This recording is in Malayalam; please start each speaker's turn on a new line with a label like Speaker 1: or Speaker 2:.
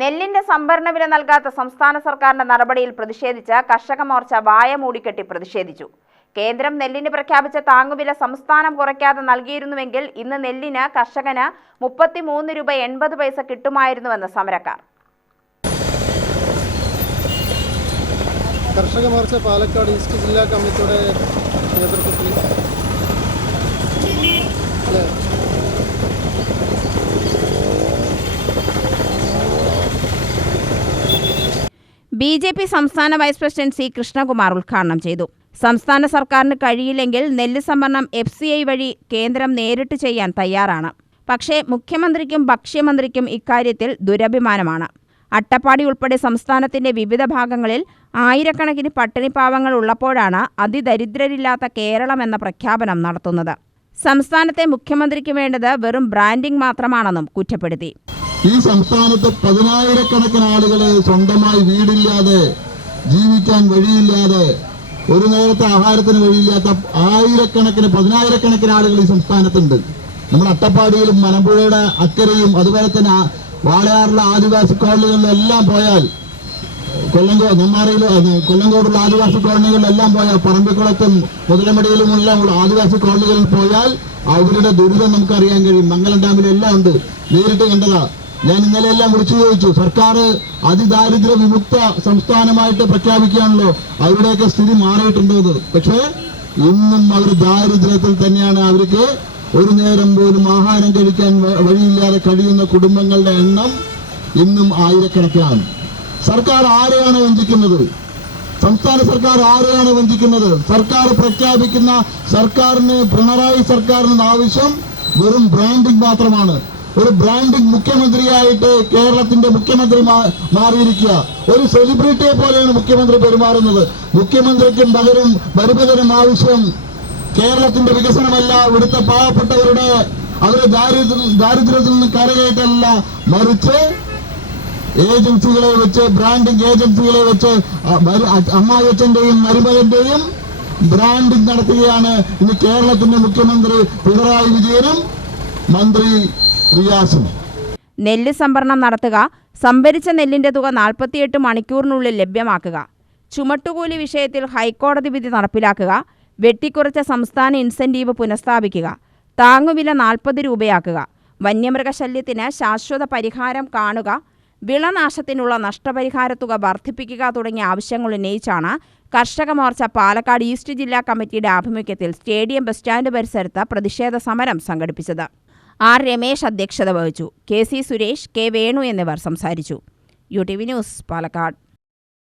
Speaker 1: നെല്ലിന്റെ സംഭരണ വില നൽകാത്ത സംസ്ഥാന സർക്കാരിന്റെ നടപടിയിൽ പ്രതിഷേധിച്ച കർഷക മോർച്ച വായ മൂടിക്കെട്ടി പ്രതിഷേധിച്ചു. കേന്ദ്രം നെല്ലിന് പ്രഖ്യാപിച്ച താങ്ങുവില സംസ്ഥാനം കുറയ്ക്കാതെ നൽകിയിരുന്നുവെങ്കിൽ ഇന്ന് നെല്ലിന് കർഷകന് മുപ്പത്തിമൂന്ന് രൂപ എൺപത് പൈസ കിട്ടുമായിരുന്നുവെന്ന് സമരക്കാർ.
Speaker 2: കർഷക മോർച്ച പാലക്കാട് ഈസ്റ്റ് ജില്ലാ കമ്മിറ്റിയുടെ നേതൃത്വത്തിൽ
Speaker 1: ബി ജെ പി സംസ്ഥാന വൈസ് പ്രസിഡന്റ് സി കൃഷ്ണകുമാർ ഉദ്ഘാടനം ചെയ്തു. സംസ്ഥാന സർക്കാരിന് കഴിയില്ലെങ്കിൽ നെല്ല് സംഭരണം എഫ് സി ഐ വഴി കേന്ദ്രം നേരിട്ട് ചെയ്യാൻ തയ്യാറാണ്. പക്ഷേ മുഖ്യമന്ത്രിക്കും ഭക്ഷ്യമന്ത്രിക്കും ഇക്കാര്യത്തിൽ ദുരഭിമാനമാണ്. അട്ടപ്പാടി ഉൾപ്പെടെ സംസ്ഥാനത്തിന്റെ വിവിധ ഭാഗങ്ങളിൽ ആയിരക്കണക്കിന് പട്ടിണിപ്പാവങ്ങൾ ഉള്ളപ്പോഴാണ് അതിദരിദ്രരില്ലാത്ത കേരളം എന്ന പ്രഖ്യാപനം നടത്തുന്നത്. സംസ്ഥാനത്തെ മുഖ്യമന്ത്രിക്ക് വേണ്ടത് വെറും ബ്രാൻഡിംഗ് മാത്രമാണെന്നും കുറ്റപ്പെടുത്തി.
Speaker 3: ഈ സംസ്ഥാനത്ത് പതിനായിരക്കണക്കിന് ആളുകളെ സ്വന്തമായി വീടില്ലാതെ ജീവിക്കാൻ വഴിയില്ലാതെ ഒരു നേരത്തെ ആഹാരത്തിന് വഴിയില്ലാത്ത ആയിരക്കണക്കിന് പതിനായിരക്കണക്കിന് ആളുകൾ ഈ സംസ്ഥാനത്തുണ്ട്. നമ്മുടെ അട്ടപ്പാടിയിലും മലമ്പുഴയുടെ അക്കരയും അതുപോലെ തന്നെ വാളയാറിലെ ആദിവാസി കോളനികളിലെല്ലാം പോയാൽ കൊല്ലങ്കോ നെമ്മാറയിലും കൊല്ലങ്കോടുള്ള ആദിവാസി കോളനികളിലെല്ലാം പോയാൽ പറമ്പിക്കുളത്തും മുതലമടിയിലുമുള്ള ആദിവാസി കോളനികളിൽ പോയാൽ അവരുടെ ദുരിതം നമുക്കറിയാൻ കഴിയും. മംഗലം ഡാമിലെല്ലാം ഉണ്ട്. നേരിട്ട് കണ്ടതാ ഞാൻ ഇന്നലെ എല്ലാം വിളിച്ചു ചോദിച്ചു സർക്കാർ അതിദാരിദ്ര്യ വിമുക്ത സംസ്ഥാനമായിട്ട് പ്രഖ്യാപിക്കുകയാണല്ലോ അവരുടെയൊക്കെ സ്ഥിതി മാറിയിട്ടുണ്ടോ എന്ന്? പക്ഷേ ഇന്നും അവർ ദാരിദ്ര്യത്തിൽ തന്നെയാണ്. അവർക്ക് ഒരു നേരം പോലും ആഹാരം കഴിക്കാൻ വഴിയില്ലാതെ കഴിയുന്ന കുടുംബങ്ങളുടെ എണ്ണം ഇന്നും ആയിരക്കണക്കാണ് സർക്കാർ ആരെയാണ് വഞ്ചിക്കുന്നത്? സംസ്ഥാന സർക്കാർ ആരെയാണ് വഞ്ചിക്കുന്നത്? സർക്കാർ പ്രഖ്യാപിക്കുന്ന സർക്കാരിന് പിണറായി സർക്കാരിന് ആവശ്യം വെറും ബ്രാൻഡിംഗ് മാത്രമാണ്. ഒരു ബ്രാൻഡിംഗ് മുഖ്യമന്ത്രിയായിട്ട് കേരളത്തിന്റെ മുഖ്യമന്ത്രി മാറിയിരിക്കുക. ഒരു സെലിബ്രിറ്റിയെ പോലെയാണ് മുഖ്യമന്ത്രി പെരുമാറുന്നത്. മുഖ്യമന്ത്രിക്കും പകരം വരുപകരം ആവശ്യം. കേരളത്തിന്റെ വികസനമല്ല ഇവിടുത്തെ പാവപ്പെട്ടവരുടെ അവരെ ദാരിദ്ര്യ ദാരിദ്ര്യത്തിൽ നിന്ന് കരകയറ്റല്ല മറിച്ച് ഏജൻസികളെ വെച്ച് ബ്രാൻഡിംഗ് ഏജൻസികളെ വെച്ച് അമ്മായച്ചന്റെയും മരുമകന്റെയും ബ്രാൻഡിംഗ് നടത്തുകയാണ് ഇന്ന് കേരളത്തിന്റെ മുഖ്യമന്ത്രി പിണറായി വിജയനും മന്ത്രി
Speaker 1: നെല്ല് സംഭരണം നടത്തുക സംഭരിച്ച നെല്ലിന്റെ തുക നാൽപ്പത്തിയെട്ട് മണിക്കൂറിനുള്ളിൽ ലഭ്യമാക്കുക. ചുമട്ടുകൂലി വിഷയത്തിൽ ഹൈക്കോടതി വിധി നടപ്പിലാക്കുക വെട്ടിക്കുറച്ച സംസ്ഥാന ഇൻസെന്റീവ് പുനഃസ്ഥാപിക്കുക താങ്ങുവില നാൽപ്പത് രൂപയാക്കുക വന്യമൃഗശല്യത്തിന് ശാശ്വത പരിഹാരം കാണുക വിളനാശത്തിനുള്ള നഷ്ടപരിഹാര തുക വർദ്ധിപ്പിക്കുക തുടങ്ങിയ ആവശ്യങ്ങൾ ഉന്നയിച്ചാണ് കർഷക മോർച്ച പാലക്കാട് ഈസ്റ്റ് ജില്ലാ കമ്മിറ്റിയുടെ ആഭിമുഖ്യത്തിൽ സ്റ്റേഡിയം ബസ് സ്റ്റാൻഡ് പരിസരത്ത് പ്രതിഷേധ സമരം സംഘടിപ്പിച്ചത്. ആർ രമേശ് അധ്യക്ഷത വഹിച്ചു. K C Suresh K Venu എന്നിവർ സംസാരിച്ചു. U T V news Palakkad.